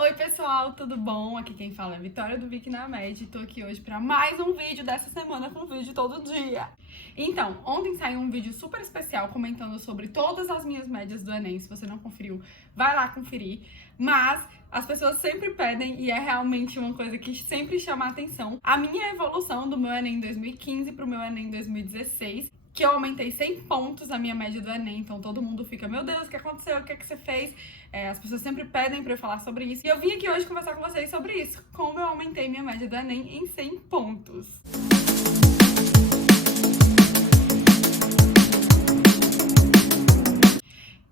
Oi pessoal, tudo bom? Aqui quem fala é Vitória do Vic na Med e tô aqui hoje pra mais um vídeo dessa semana com vídeo todo dia. Então, ontem saiu um vídeo super especial comentando sobre todas as minhas médias do Enem. Se você não conferiu, vai lá conferir. Mas as pessoas sempre pedem, e é realmente uma coisa que sempre chama a atenção, a minha evolução do meu Enem 2015 pro meu Enem 2016. Que eu aumentei 100 pontos a minha média do Enem, então todo mundo fica, meu Deus, o que aconteceu? O que é que você fez? As pessoas sempre pedem pra eu falar sobre isso. E eu vim aqui hoje conversar com vocês sobre isso, como eu aumentei minha média do Enem em 100 pontos.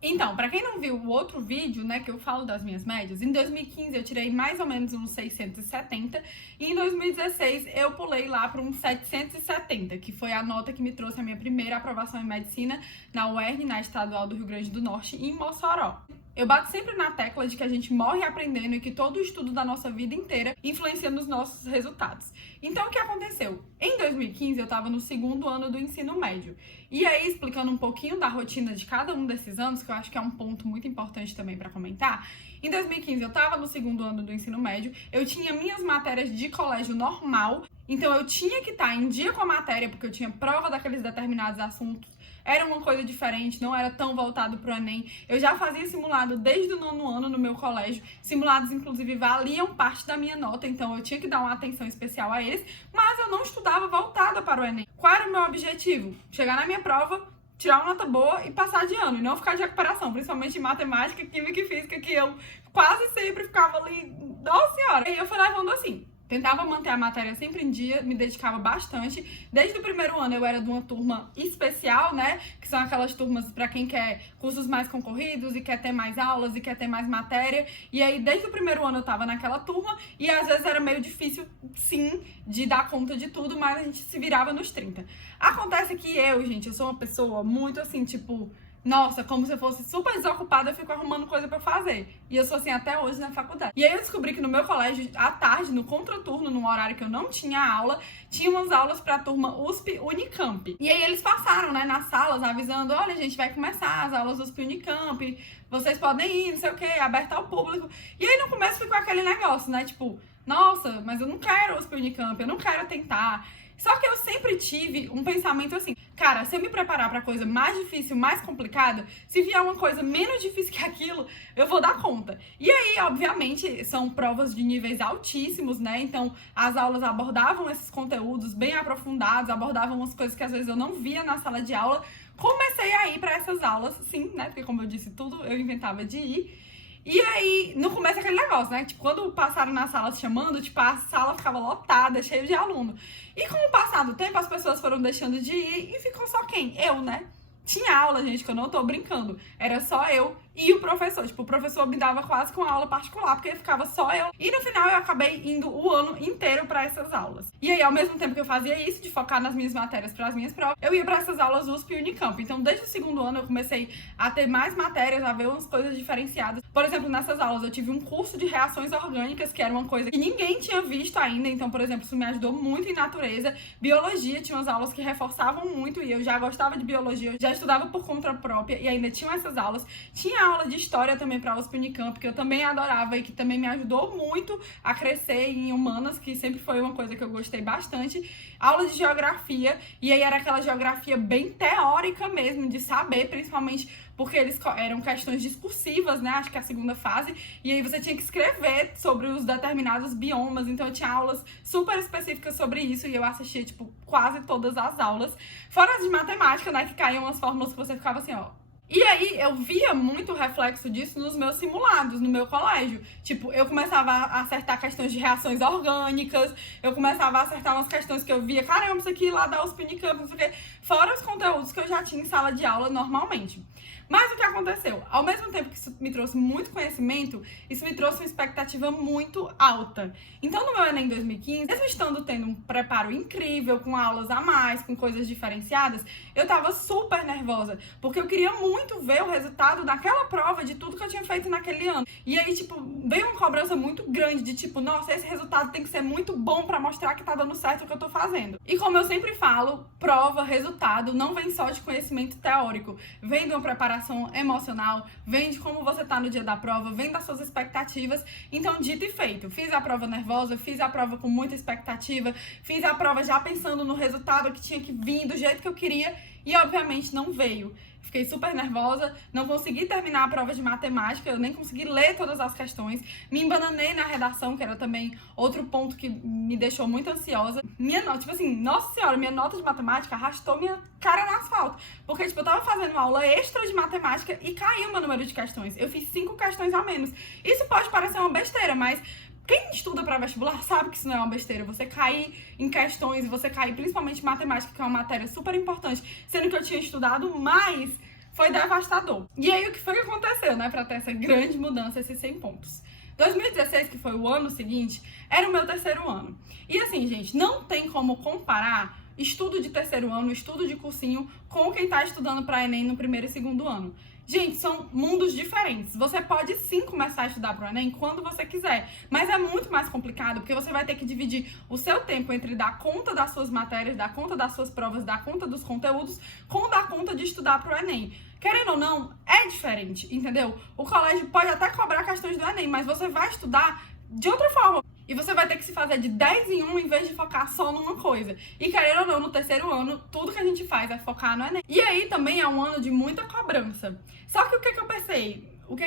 Então, pra quem não viu o outro vídeo, né, que eu falo das minhas médias, em 2015 eu tirei mais ou menos uns 670 e em 2016 eu pulei lá para uns 770, que foi a nota que me trouxe a minha primeira aprovação em medicina na UERN, na Estadual do Rio Grande do Norte, em Mossoró. Eu bato sempre na tecla de que a gente morre aprendendo e que todo o estudo da nossa vida inteira influencia nos nossos resultados. Então, o que aconteceu? Em 2015, eu estava no segundo ano do ensino médio. E aí, explicando um pouquinho da rotina de cada um desses anos, que eu acho que é um ponto muito importante também para comentar. Em 2015, eu estava no segundo ano do ensino médio, eu tinha minhas matérias de colégio normal, então eu tinha que estar em dia com a matéria, porque eu tinha prova daqueles determinados assuntos. Era uma coisa diferente, não era tão voltado pro Enem. Eu já fazia simulado desde o nono ano no meu colégio. Simulados, inclusive, valiam parte da minha nota, então eu tinha que dar uma atenção especial a eles, mas eu não estudava voltada para o Enem. Qual era o meu objetivo? Chegar na minha prova, tirar uma nota boa e passar de ano, e não ficar de recuperação, principalmente em matemática, química e física, que eu quase sempre ficava ali, nossa senhora. E eu fui levando assim. Tentava manter a matéria sempre em dia, me dedicava bastante. Desde o primeiro ano eu era de uma turma especial, né? Que são aquelas turmas para quem quer cursos mais concorridos e quer ter mais aulas e quer ter mais matéria. E aí, desde o primeiro ano eu tava naquela turma e às vezes era meio difícil, sim, de dar conta de tudo, mas a gente se virava nos 30. Acontece que eu sou uma pessoa muito assim, tipo... Nossa, como se eu fosse super desocupada, eu fico arrumando coisa pra fazer. E eu sou assim até hoje na faculdade. E aí eu descobri que no meu colégio, à tarde, no contraturno, num horário que eu não tinha aula, tinha umas aulas pra turma USP Unicamp. E aí eles passaram, né, nas salas, avisando, olha, gente, vai começar as aulas USP Unicamp, vocês podem ir, não sei o quê, aberto ao público. E aí no começo ficou aquele negócio, né, tipo, nossa, mas eu não quero USP Unicamp, eu não quero tentar. Só que eu sempre tive um pensamento assim, cara, se eu me preparar pra coisa mais difícil, mais complicada, se vier uma coisa menos difícil que aquilo, eu vou dar conta. E aí, obviamente, são provas de níveis altíssimos, né? Então, as aulas abordavam esses conteúdos bem aprofundados, abordavam umas coisas que às vezes eu não via na sala de aula. Comecei a ir pra essas aulas, sim, né? Porque como eu disse, tudo eu inventava de ir. E aí, no começo, aquele negócio, né? Tipo, quando passaram na sala chamando, tipo, a sala ficava lotada, cheia de aluno. E com o passar do tempo, as pessoas foram deixando de ir e ficou só quem? Eu, né? Tinha aula, gente, que eu não tô brincando. Era só eu e o professor. Tipo, o professor me dava quase com aula particular, porque ficava só eu. E no final eu acabei indo o ano inteiro pra essas aulas. E aí, ao mesmo tempo que eu fazia isso, de focar nas minhas matérias pras minhas provas, eu ia pra essas aulas USP e Unicamp. Então, desde o segundo ano, eu comecei a ter mais matérias, a ver umas coisas diferenciadas. Por exemplo, nessas aulas, eu tive um curso de reações orgânicas, que era uma coisa que ninguém tinha visto ainda. Então, por exemplo, isso me ajudou muito em natureza. Biologia, tinha umas aulas que reforçavam muito, e eu já gostava de biologia, eu já estudava por conta própria, e ainda tinham essas aulas. Tinha aula de história também para a USP Unicamp, que eu também adorava e que também me ajudou muito a crescer em humanas, que sempre foi uma coisa que eu gostei bastante. Aula de geografia, e aí era aquela geografia bem teórica mesmo, de saber, principalmente porque eles eram questões discursivas, né? Acho que é a segunda fase. E aí você tinha que escrever sobre os determinados biomas. Então eu tinha aulas super específicas sobre isso. E eu assistia, tipo, quase todas as aulas. Fora as de matemática, né? Que caíam as fórmulas que você ficava assim, ó. E aí, eu via muito reflexo disso nos meus simulados, no meu colégio. Tipo, eu começava a acertar questões de reações orgânicas, eu começava a acertar umas questões que eu via, caramba, isso aqui lá da USP Unicamp, não sei o quê. Fora os conteúdos que eu já tinha em sala de aula normalmente. Mas o que aconteceu? Ao mesmo tempo que isso me trouxe muito conhecimento, isso me trouxe uma expectativa muito alta. Então, no meu Enem 2015, mesmo estando tendo um preparo incrível, com aulas a mais, com coisas diferenciadas, eu tava super nervosa, porque eu queria muito ver o resultado daquela prova, de tudo que eu tinha feito naquele ano. E aí, tipo, veio uma cobrança muito grande de tipo, nossa, esse resultado tem que ser muito bom pra mostrar que tá dando certo o que eu tô fazendo. E como eu sempre falo, prova, resultado, não vem só de conhecimento teórico, vem de uma preparação emocional, vem de como você tá no dia da prova, vem das suas expectativas. Então, dito e feito, fiz a prova nervosa, fiz a prova com muita expectativa, fiz a prova já pensando no resultado que tinha que vir do jeito que eu queria e, obviamente, não veio. Fiquei super nervosa, não consegui terminar a prova de matemática, eu nem consegui ler todas as questões, me embananei na redação, que era também outro ponto que me deixou muito ansiosa. Minha nota, tipo assim, nossa senhora, minha nota de matemática arrastou minha cara no asfalto, porque, tipo, eu tava fazendo aula extra de matemática e caiu meu número de questões. Eu fiz 5 questões a menos. Isso pode parecer uma besteira, mas quem estuda para vestibular sabe que isso não é uma besteira. Você cair em questões, você cair principalmente em matemática, que é uma matéria super importante, sendo que eu tinha estudado mais, foi devastador. E aí, o que foi que aconteceu, né, pra ter essa grande mudança, esses 100 pontos? 2016, que foi o ano seguinte, era o meu terceiro ano. E assim, gente, não tem como comparar estudo de terceiro ano, estudo de cursinho, com quem tá estudando para Enem no primeiro e segundo ano. Gente, são mundos diferentes. Você pode sim começar a estudar para o Enem quando você quiser, mas é muito mais complicado, porque você vai ter que dividir o seu tempo entre dar conta das suas matérias, dar conta das suas provas, dar conta dos conteúdos, com dar conta de estudar para o Enem. Querendo ou não, é diferente, entendeu? O colégio pode até cobrar questões do Enem, mas você vai estudar de outra forma. E você vai ter que se fazer de 10 em 1 em vez de focar só numa coisa. E querendo ou não, no terceiro ano, tudo que a gente faz é focar no Enem. E aí também é um ano de muita cobrança. Só que o que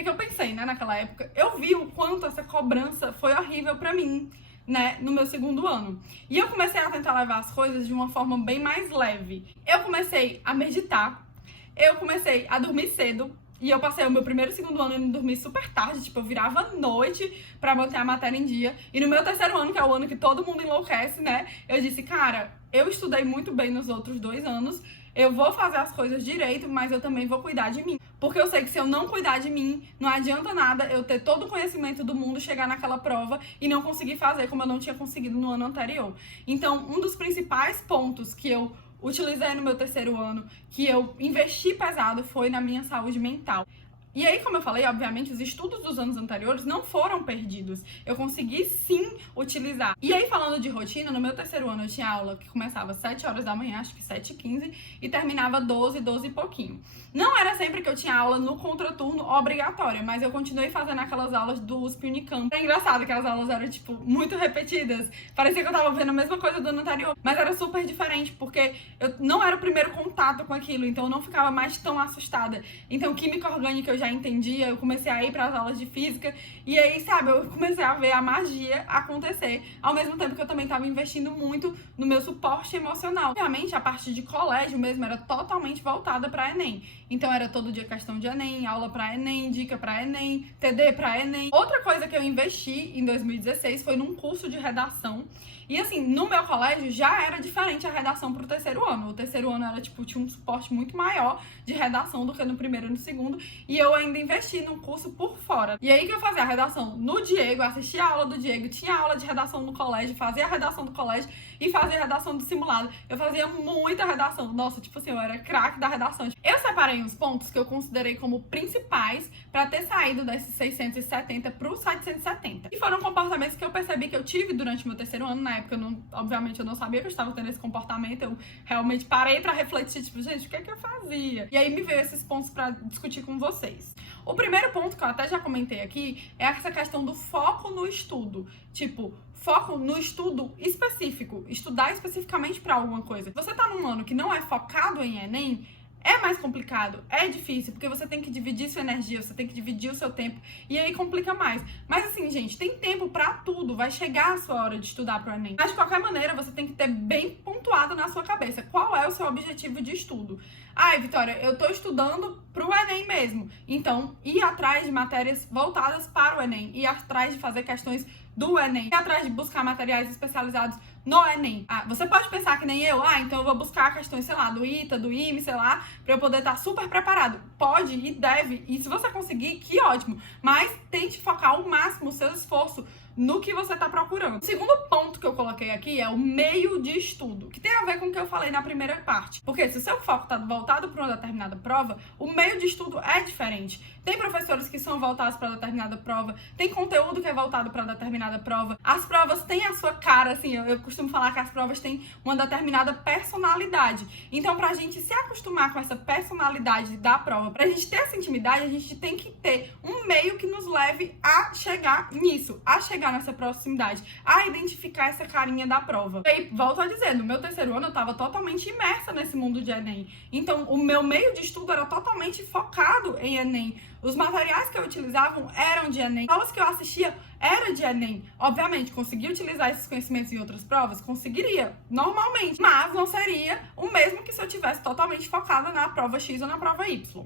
eu pensei, né, naquela época? Eu vi o quanto essa cobrança foi horrível pra mim, né, no meu segundo ano. E eu comecei a tentar levar as coisas de uma forma bem mais leve. Eu comecei a meditar, eu comecei a dormir cedo. E eu passei o meu primeiro e segundo ano indo dormir super tarde, tipo, eu virava à noite pra manter a matéria em dia. E no meu terceiro ano, que é o ano que todo mundo enlouquece, né, eu disse, cara, eu estudei muito bem nos outros 2 anos, eu vou fazer as coisas direito, mas eu também vou cuidar de mim. Porque eu sei que se eu não cuidar de mim, não adianta nada eu ter todo o conhecimento do mundo, chegar naquela prova e não conseguir fazer como eu não tinha conseguido no ano anterior. Então, um dos principais pontos que eu utilizei no meu terceiro ano, que eu investi pesado, foi na minha saúde mental. E aí, como eu falei, obviamente, os estudos dos anos anteriores não foram perdidos. Eu consegui, sim, utilizar. E aí, falando de rotina, no meu terceiro ano eu tinha aula que começava às 7 horas da manhã, acho que 7h15, e terminava 12 e pouquinho. Não era sempre que eu tinha aula no contraturno obrigatória, mas eu continuei fazendo aquelas aulas do USP Unicamp. É engraçado que as aulas eram, tipo, muito repetidas. Parecia que eu tava vendo a mesma coisa do ano anterior, mas era super diferente, porque eu não era o primeiro contato com aquilo, então eu não ficava mais tão assustada. Então, química orgânica eu já entendia, eu comecei a ir para as aulas de física e aí, sabe, eu comecei a ver a magia acontecer, ao mesmo tempo que eu também estava investindo muito no meu suporte emocional. Obviamente, a parte de colégio mesmo era totalmente voltada para Enem. Então, era todo dia questão de Enem, aula para Enem, dica para Enem, TD para Enem. Outra coisa que eu investi em 2016 foi num curso de redação. E assim, no meu colégio já era diferente a redação pro terceiro ano. O terceiro ano era, tipo, tinha um suporte muito maior de redação do que no primeiro e no segundo. E eu ainda investi num curso por fora. E aí que eu fazia a redação no Diego, assistia a aula do Diego, tinha aula de redação no colégio, fazia a redação do colégio e fazia a redação do simulado. Eu fazia muita redação. Nossa, tipo assim, eu era craque da redação. Eu separei uns pontos que eu considerei como principais pra ter saído desses 670 pro 770. E foram comportamentos que eu percebi que eu tive durante o meu terceiro ano. Na época, obviamente, eu não sabia que eu estava tendo esse comportamento. Eu realmente parei pra refletir, tipo, gente, o que é que eu fazia? E aí me veio esses pontos pra discutir com vocês. O primeiro ponto, que eu até já comentei aqui, é essa questão do foco no estudo. Tipo, foco no estudo específico. Estudar especificamente pra alguma coisa. Você tá num ano que não é focado em Enem, é mais complicado, é difícil, porque você tem que dividir sua energia, você tem que dividir o seu tempo, e aí complica mais. Mas assim, gente, tem tempo pra tudo, vai chegar a sua hora de estudar pro Enem. Mas de qualquer maneira, você tem que ter bem pontuado na sua cabeça qual é o seu objetivo de estudo. Ai, Vitória, eu tô estudando pro Enem mesmo. Então, ir atrás de matérias voltadas para o Enem, ir atrás de fazer questões do Enem, ir atrás de buscar materiais especializados no Enem. Você pode pensar que nem eu, então eu vou buscar questões, sei lá, do ITA, do IME, sei lá, pra eu poder estar super preparado. Pode e deve, e se você conseguir, que ótimo. Mas tente focar ao máximo o seu esforço no que você tá procurando. O segundo ponto ponto que eu coloquei aqui é o meio de estudo, que tem a ver com o que eu falei na primeira parte. Porque se o seu foco está voltado para uma determinada prova, o meio de estudo é diferente. Tem professores que são voltados para determinada prova, tem conteúdo que é voltado para determinada prova. As provas têm a sua cara, assim, eu costumo falar que as provas têm uma determinada personalidade. Então, pra gente se acostumar com essa personalidade da prova, pra gente ter essa intimidade, a gente tem que ter um meio que nos leve a chegar nisso, a chegar nessa proximidade, a identificar essa carinha da prova. E aí, volto a dizer, no meu terceiro ano eu tava totalmente imersa nesse mundo de Enem. Então, o meu meio de estudo era totalmente focado em Enem. Os materiais que eu utilizava eram de Enem. As aulas que eu assistia era de Enem. Obviamente, conseguia utilizar esses conhecimentos em outras provas? Conseguiria, normalmente. Mas não seria o mesmo que se eu tivesse totalmente focada na prova X ou na prova Y.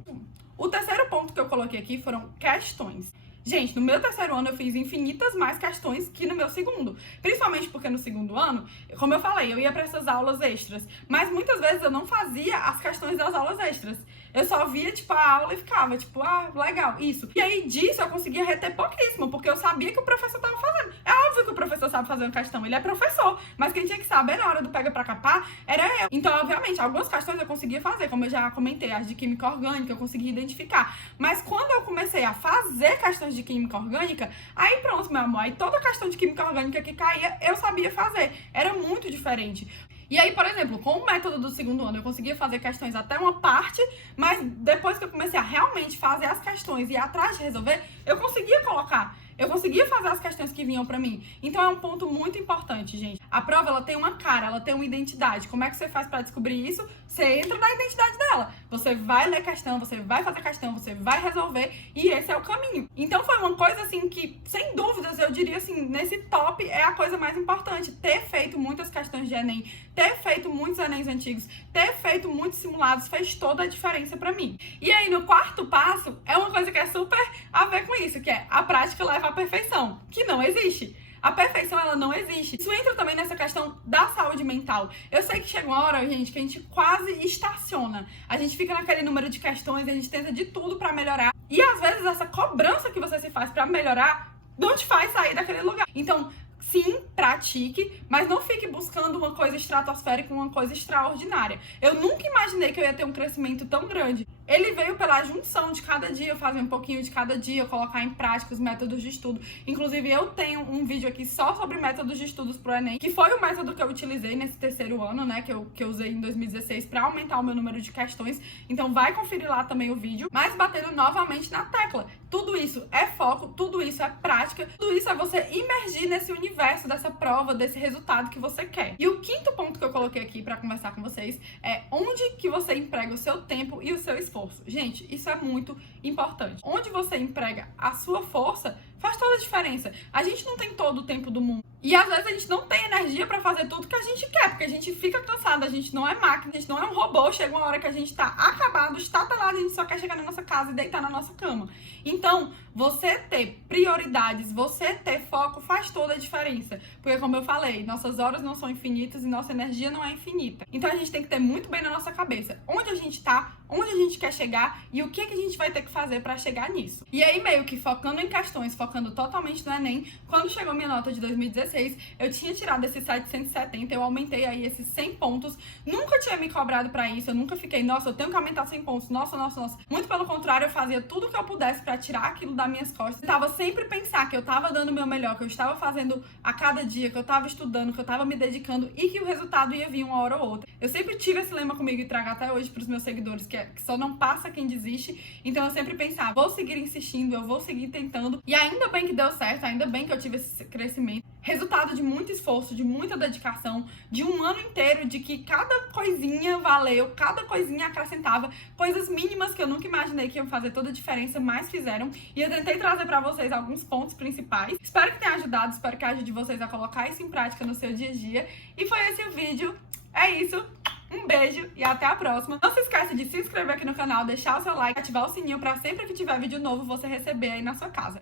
O terceiro ponto que eu coloquei aqui foram questões. Gente, no meu terceiro ano eu fiz infinitas mais questões que no meu segundo. Principalmente porque no segundo ano, como eu falei, eu ia para essas aulas extras. Mas muitas vezes eu não fazia as questões das aulas extras. Eu só via, tipo, a aula e ficava, tipo, ah, legal, isso. E aí disso eu conseguia reter pouquíssimo, porque eu sabia que o professor tava fazendo. É óbvio que o professor sabe fazer uma questão, ele é professor. Mas quem tinha que saber na hora do pega pra capar era eu. Então, obviamente, algumas questões eu conseguia fazer, como eu já comentei, as de química orgânica eu conseguia identificar. Mas quando eu comecei a fazer questões de química orgânica, aí pronto, meu amor, aí toda questão de química orgânica que caía, eu sabia fazer. Era muito diferente. E aí, por exemplo, com o método do segundo ano, eu conseguia fazer questões até uma parte, mas depois que eu comecei a realmente fazer as questões e ir atrás de resolver, eu conseguia colocar. Eu conseguia fazer as questões que vinham pra mim. Então é um ponto muito importante, gente. A prova, ela tem uma cara, ela tem uma identidade. Como é que você faz pra descobrir isso? Você entra na identidade dela. Você vai ler questão, você vai fazer questão, você vai resolver e esse é o caminho. Então foi uma coisa assim que, sem dúvidas, eu diria assim, nesse top é a coisa mais importante. Ter feito muitas questões de Enem, ter feito muitos Enems antigos, ter feito muitos simulados fez toda a diferença pra mim. E aí no quarto passo, é uma coisa que é super a ver com isso, que é a prática leva à perfeição, que não existe. A perfeição, ela não existe. Isso entra também nessa questão da saúde mental. Eu sei que chega uma hora, gente, que a gente quase estaciona. A gente fica naquele número de questões, a gente tenta de tudo pra melhorar. E às vezes essa cobrança que você se faz pra melhorar não te faz sair daquele lugar. Então, sim, pratique, mas não fique buscando uma coisa estratosférica, uma coisa extraordinária. Eu nunca imaginei que eu ia ter um crescimento tão grande. Ele veio pela junção de cada dia, eu fazer um pouquinho de cada dia, colocar em prática os métodos de estudo. Inclusive, eu tenho um vídeo aqui só sobre métodos de estudos pro Enem, que foi o método que eu utilizei nesse terceiro ano, né, que eu usei em 2016 para aumentar o meu número de questões. Então, vai conferir lá também o vídeo. Mas batendo novamente na tecla, tudo isso é foco, tudo isso é prática, tudo isso é você imergir nesse universo dessa prova, desse resultado que você quer. E o quinto ponto que eu coloquei aqui para conversar com vocês é onde que você emprega o seu tempo e o seu esforço. Gente, isso é muito importante. Onde você emprega a sua força faz toda a diferença. A gente não tem todo o tempo do mundo. E às vezes a gente não tem energia pra fazer tudo que a gente quer, porque a gente fica cansado, a gente não é máquina, a gente não é um robô. Chega uma hora que a gente tá acabado, estatelado, a gente só quer chegar na nossa casa e deitar na nossa cama. Então, você ter prioridades, você ter foco faz toda a diferença. Porque como eu falei, nossas horas não são infinitas e nossa energia não é infinita. Então a gente tem que ter muito bem na nossa cabeça onde a gente tá, onde a gente quer chegar e o que a gente vai ter que fazer pra chegar nisso. E aí, meio que focando em questões, focando totalmente no Enem, quando chegou minha nota de 2016, eu tinha tirado esses 770, eu aumentei aí esses 100 pontos. Nunca tinha me cobrado pra isso, eu nunca fiquei, nossa, eu tenho que aumentar 100 pontos, nossa. Muito pelo contrário, eu fazia tudo que eu pudesse pra tirar aquilo das minhas costas. Eu tava sempre pensar que eu tava dando o meu melhor, que eu estava fazendo a cada dia, que eu tava estudando, que eu tava me dedicando e que o resultado ia vir uma hora ou outra. Eu sempre tive esse lema comigo e trago até hoje pros meus seguidores, que só não passa quem desiste. Então eu sempre pensava, vou seguir insistindo, eu vou seguir tentando. E ainda bem que deu certo, ainda bem que eu tive esse crescimento. Resultado de muito esforço, de muita dedicação, de um ano inteiro, de que cada coisinha valeu, cada coisinha acrescentava, coisas mínimas que eu nunca imaginei que iam fazer toda a diferença, mas fizeram. E eu tentei trazer pra vocês alguns pontos principais. Espero que tenha ajudado, espero que ajude vocês a colocar isso em prática no seu dia a dia. E foi esse o vídeo. É isso. Um beijo e até a próxima. Não se esqueça de se inscrever aqui no canal, deixar o seu like, ativar o sininho pra sempre que tiver vídeo novo você receber aí na sua casa.